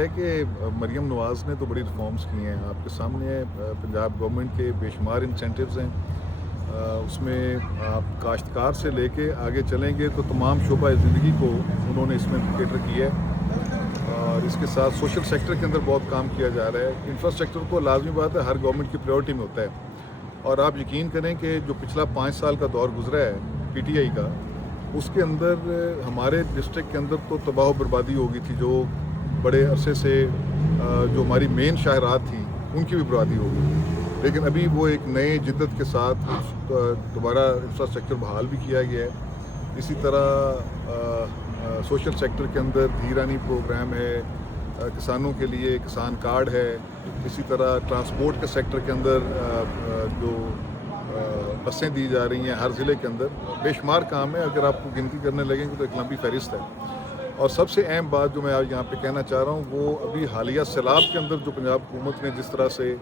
ہے کہ مریم نواز نے تو بڑی ریفارمز کی ہیں. آپ کے سامنے ہے پنجاب گورنمنٹ کے بے شمار انسینٹیوز ہیں. اس میں آپ کاشتکار سے لے کے آگے چلیں گے تو تمام شعبہ زندگی کو انہوں نے اس میں کیٹر کیا ہے. اور اس کے ساتھ سوشل سیکٹر کے اندر بہت کام کیا جا رہا ہے. انفراسٹرکچر کو لازمی بات ہے ہر گورنمنٹ کی پریورٹی میں ہوتا ہے. اور آپ یقین کریں کہ جو پچھلا 5 سال کا دور گزرا ہے پی ٹی آئی کا, اس کے اندر ہمارے ڈسٹرکٹ کے اندر تو تباہ و بربادی ہو گئی تھی. جو بڑے عرصے سے جو ہماری مین شاہراہ تھیں ان کی بھی بربادی ہو گئی. لیکن ابھی وہ ایک نئے جدت کے ساتھ دوبارہ انفراسٹرکچر بحال بھی کیا گیا ہے. اسی طرح سوشل سیکٹر کے اندر دھیرانی پروگرام ہے, کسانوں کے لیے کسان کارڈ ہے. اسی طرح ٹرانسپورٹ کے سیکٹر کے اندر جو بسیں دی جا رہی ہیں ہر ضلع کے اندر, بے شمار کام ہے. اگر آپ کو گنتی کرنے لگیں گے تو ایک لمبی فہرست ہے. اور سب سے اہم بات جو میں آج یہاں پہ کہنا چاہ رہا ہوں وہ ابھی حالیہ سیلاب کے اندر جو پنجاب حکومت نے جس طرح سے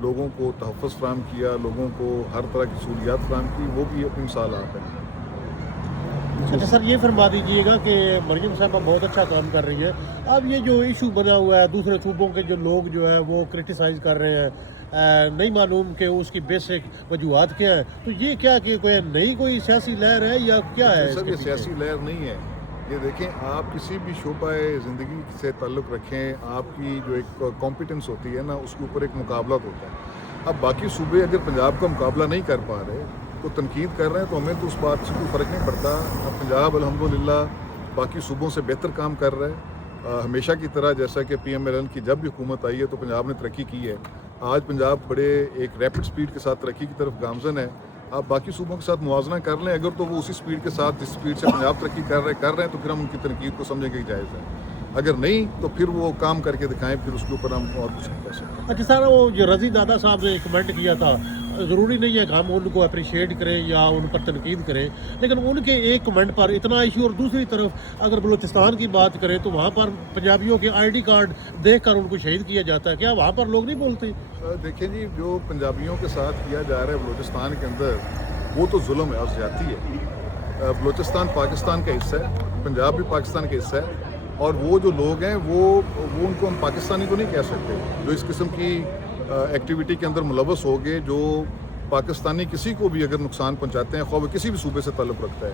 لوگوں کو تحفظ فراہم کیا, لوگوں کو ہر طرح کی سہولیات فراہم کی, وہ بھی اپنی مثال آپ ہے. اچھا سر, یہ فرما دیجیے گا کہ مریم صاحبہ بہت اچھا کام کر رہی ہے. اب یہ جو ایشو بنا ہوا ہے دوسرے صوبوں کے جو لوگ جو ہے وہ کرٹیسائز کر رہے ہیں, نہیں معلوم کہ اس کی بیسک وجوہات کیا ہیں, تو یہ کیا کہ کوئی سیاسی لہر ہے یا کیا ہے؟ سر یہ سیاسی لہر نہیں ہے. یہ دیکھیں, آپ کسی بھی شعبہ زندگی سے تعلق رکھیں, آپ کی جو ایک کمپیٹنس ہوتی ہے نا اس کے اوپر ایک مقابلہ ہوتا ہے. اب باقی صوبے اگر پنجاب کا مقابلہ نہیں کر پا رہے تو تنقید کر رہے ہیں, تو ہمیں تو اس بات سے کوئی فرق نہیں پڑتا. اب پنجاب الحمدللہ باقی صوبوں سے بہتر کام کر رہا ہے. ہمیشہ کی طرح جیسا کہ پی ایم ایل این کی جب بھی حکومت آئی ہے تو پنجاب نے ترقی کی ہے. آج پنجاب بڑے ایک ریپڈ سپیڈ کے ساتھ ترقی کی طرف گامزن ہے. آپ باقی صوبوں کے ساتھ موازنہ کر لیں, اگر تو وہ اسی سپیڈ کے ساتھ جس سپیڈ سے پنجاب ترقی کر رہے ہیں تو پھر ہم ان کی تنقید کو سمجھیں گے جائز ہے. اگر نہیں تو پھر وہ کام کر کے دکھائیں, پھر اس کے اوپر ہم اور کچھ نہیں کر سکتے. اچھا سر, وہ جو رضی دادا صاحب نے کمنٹ کیا تھا, ضروری نہیں ہے کہ ہم ان کو اپریشیٹ کریں یا ان پر تنقید کریں, لیکن ان کے ایک کمنٹ پر اتنا ایشو, اور دوسری طرف اگر بلوچستان کی بات کریں تو وہاں پر پنجابیوں کے آئی ڈی کارڈ دیکھ کر ان کو شہید کیا جاتا ہے. کیا وہاں پر لوگ نہیں بولتے؟ دیکھیں جی, جو پنجابیوں کے ساتھ کیا جا رہا ہے بلوچستان کے اندر وہ تو ظلم ہے اور زیادتی ہے. بلوچستان پاکستان کا حصہ ہے, پنجاب بھی پاکستان کا حصہ ہے, اور وہ جو لوگ ہیں وہ ان کو ہم پاکستانی تو نہیں کہہ سکتے جو اس قسم کی ایکٹیویٹی کے اندر ملوث ہو گئے. جو پاکستانی کسی کو بھی اگر نقصان پہنچاتے ہیں, خواہ وہ کسی بھی صوبے سے تعلق رکھتا ہے,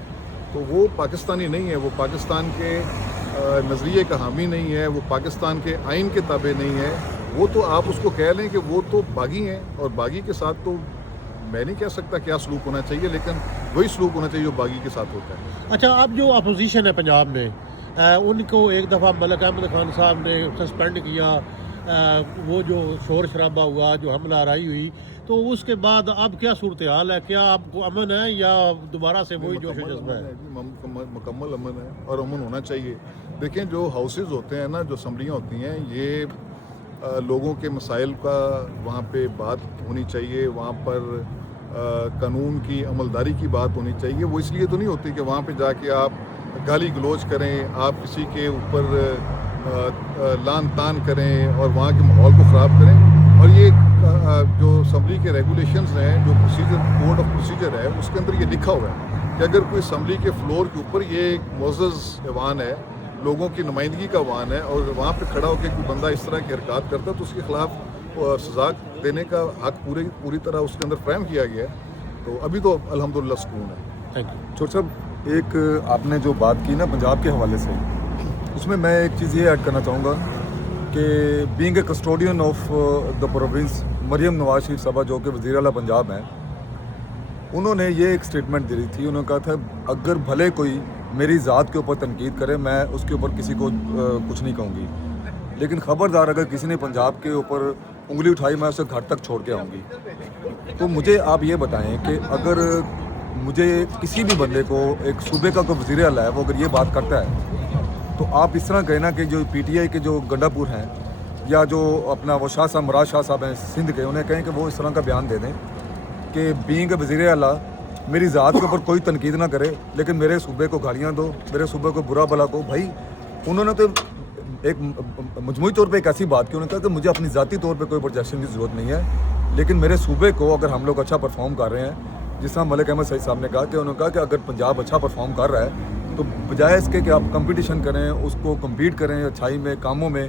تو وہ پاکستانی نہیں ہے. وہ پاکستان کے نظریے کا حامی نہیں ہے, وہ پاکستان کے آئین کے تابع نہیں ہے. وہ تو آپ اس کو کہہ لیں کہ وہ تو باغی ہیں, اور باغی کے ساتھ تو میں نہیں کہہ سکتا کیا سلوک ہونا چاہیے, لیکن وہی سلوک ہونا چاہیے جو باغی کے ساتھ ہوتا ہے. اچھا, اب جو اپوزیشن ہے پنجاب میں, ان کو ایک دفعہ ملک احمد خان صاحب نے سسپینڈ کیا, وہ جو شور شرابہ ہوا, جو حملہ آرائی ہوئی, تو اس کے بعد اب کیا صورتحال ہے؟ کیا آپ کو امن ہے یا دوبارہ سے وہی جوش و جذبہ ہے؟ مکمل امن ہے, اور امن ہونا چاہیے. دیکھیں, جو ہاؤسز ہوتے ہیں نا, جو اسمبلیاں ہوتی ہیں, یہ لوگوں کے مسائل کا وہاں پہ بات ہونی چاہیے, وہاں پر قانون کی عملداری کی بات ہونی چاہیے. وہ اس لیے تو نہیں ہوتی کہ وہاں پہ جا کے آپ گالی گلوچ کریں, آپ کسی کے اوپر لان تان کریں اور وہاں کے ماحول کو خراب کریں. اور یہ جو اسمبلی کے ریگولیشنز ہیں, جو پروسیجر کوڈ آف پروسیجر ہے, اس کے اندر یہ لکھا ہوا ہے کہ اگر کوئی اسمبلی کے فلور کے اوپر, یہ ایک معزز ایوان ہے, لوگوں کی نمائندگی کا ایوان ہے, اور وہاں پہ کھڑا ہو کے کوئی بندہ اس طرح کی حرکات کرتا ہے تو اس کے خلاف سزا دینے کا حق پوری طرح اس کے اندر فراہم کیا گیا ہے. تو ابھی تو الحمدللہ سکون ہے. Thank you. چھوٹا صاحب, ایک آپ نے جو بات کی نا پنجاب کے حوالے سے, اس میں ایک چیز یہ ایڈ کرنا چاہوں گا کہ being a custodian of the province, Maryam Nawaz Sharif صاحبہ جو کہ وزیر اعلیٰ پنجاب ہیں, انہوں نے یہ ایک سٹیٹمنٹ دی تھی. انہوں نے کہا تھا اگر بھلے کوئی میری ذات کے اوپر تنقید کرے, میں اس کے اوپر کسی کو کچھ نہیں کہوں گی, لیکن خبردار اگر کسی نے پنجاب کے اوپر انگلی اٹھائی, میں اسے گھر تک چھوڑ کے آؤں گی. تو مجھے آپ یہ بتائیں کہ اگر مجھے کسی بھی بندے کو, ایک صوبے کا کوئی وزیر اعلیٰ ہے, وہ اگر یہ بات کرتا ہے تو آپ اس طرح کہیں نا کہ جو پی ٹی آئی کے جو گنڈا پور ہیں, یا جو اپنا وہ شاہ صاحب مراد شاہ صاحب ہیں سندھ کے, انہیں کہیں کہ وہ اس طرح کا بیان دے دیں کہ بینگ اے وزیر اعلیٰ میری ذات کے اوپر کوئی تنقید نہ کرے, لیکن میرے صوبے کو گالیاں دو, میرے صوبے کو برا بھلا کو. بھائی انہوں نے تو ایک مجموعی طور پہ ایک ایسی بات کی, انہوں نے کہا کہ مجھے اپنی ذاتی طور پہ کوئی پروجیکشن کی ضرورت نہیں ہے, لیکن میرے صوبے کو اگر ہم لوگ اچھا پرفارم کر رہے ہیں, جس طرح ملک احمد سعید صاحب نے کہا کہ انہوں نے کہا کہ اگر پنجاب اچھا پرفارم کر رہا ہے تو بجائے اس کے کہ آپ کمپٹیشن کریں, اس کو کمپیٹ کریں اچھائی میں, کاموں میں,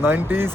90s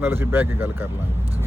ਨਾਲ ਅਸੀਂ ਬਹਿ ਕੇ ਗੱਲ ਕਰ ਲਾਂਗੇ।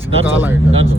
Done, sir. Done.